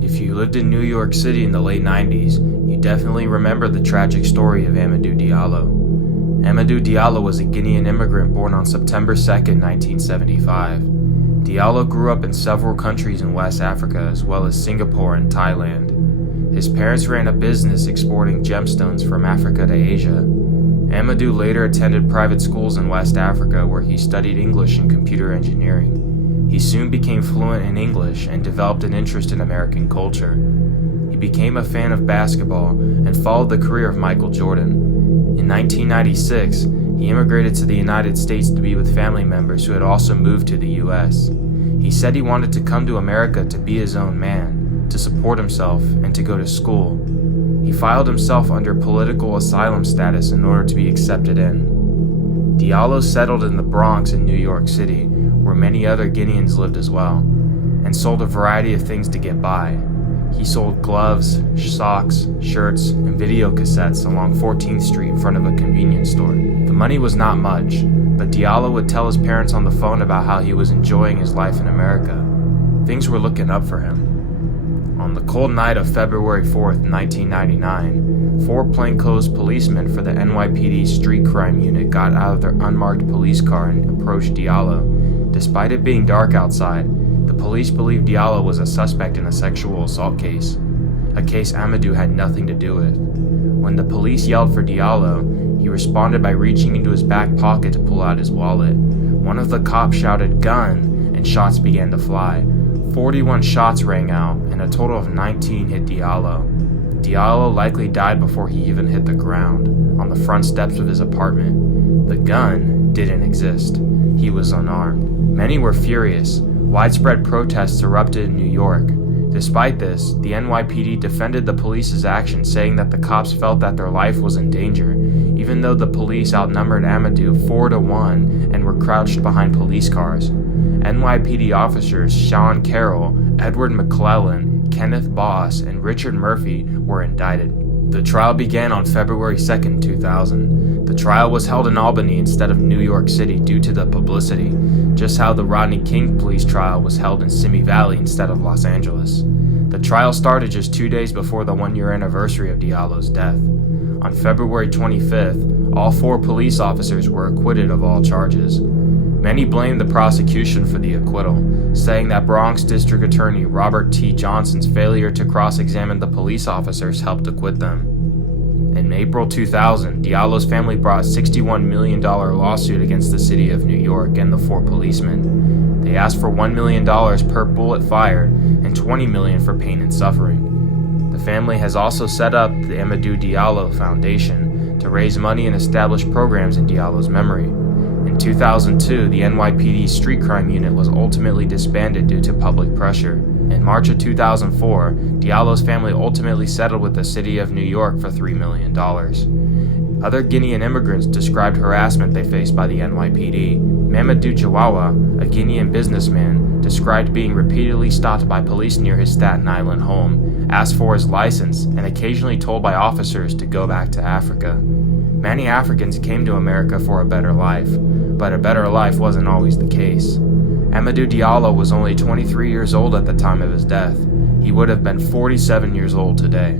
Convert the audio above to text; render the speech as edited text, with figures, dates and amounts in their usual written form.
If you lived in New York City in the late 90s, you definitely remember the tragic story of Amadou Diallo. Amadou Diallo was a Guinean immigrant born on September 2, 1975. Diallo grew up in several countries in West Africa as well as Singapore and Thailand. His parents ran a business exporting gemstones from Africa to Asia. Amadou later attended private schools in West Africa where he studied English and computer engineering. He soon became fluent in English and developed an interest in American culture. He became a fan of basketball and followed the career of Michael Jordan. In 1996, he immigrated to the United States to be with family members who had also moved to the US. He said he wanted to come to America to be his own man, to support himself, and to go to school. He filed himself under political asylum status in order to be accepted in. Diallo settled in the Bronx in New York City, where many other Guineans lived as well, and sold a variety of things to get by. He sold gloves, socks, shirts, and video cassettes along 14th Street in front of a convenience store. The money was not much, but Diallo would tell his parents on the phone about how he was enjoying his life in America. Things were looking up for him. On the cold night of February 4th, 1999, 4 plainclothes policemen for the NYPD Street Crime Unit got out of their unmarked police car and approached Diallo. Despite it being dark outside, the police believed Diallo was a suspect in a sexual assault case, a case Amadou had nothing to do with. When the police yelled for Diallo, he responded by reaching into his back pocket to pull out his wallet. One of the cops shouted, "Gun!" and shots began to fly. 41 shots rang out, and a total of 19 hit Diallo. Diallo likely died before he even hit the ground, on the front steps of his apartment. The gun didn't exist. He was unarmed. Many were furious. Widespread protests erupted in New York. Despite this, the NYPD defended the police's action, saying that the cops felt that their life was in danger, even though the police outnumbered Amadou 4-1 and were crouched behind police cars. NYPD officers Sean Carroll, Edward McClellan, Kenneth Boss, and Richard Murphy were indicted. The trial began on February 2, 2000. The trial was held in Albany instead of New York City due to the publicity, just how the Rodney King police trial was held in Simi Valley instead of Los Angeles. The trial started just 2 days before the 1-year anniversary of Diallo's death. On February 25th, all 4 police officers were acquitted of all charges. Many blamed the prosecution for the acquittal, saying that Bronx District Attorney Robert T. Johnson's failure to cross-examine the police officers helped acquit them. In April 2000, Diallo's family brought a $61 million lawsuit against the city of New York and the 4 policemen. They asked for $1 million per bullet fired and $20 million for pain and suffering. The family has also set up the Amadou Diallo Foundation to raise money and establish programs in Diallo's memory. In 2002, the NYPD Street Crime Unit was ultimately disbanded due to public pressure. In March of 2004, Diallo's family ultimately settled with the city of New York for $3 million. Other Guinean immigrants described harassment they faced by the NYPD. Mamadou Jawawa, a Guinean businessman, described being repeatedly stopped by police near his Staten Island home, asked for his license, and occasionally told by officers to go back to Africa. Many Africans came to America for a better life, but a better life wasn't always the case. Amadou Diallo was only 23 years old at the time of his death. He would have been 47 years old today.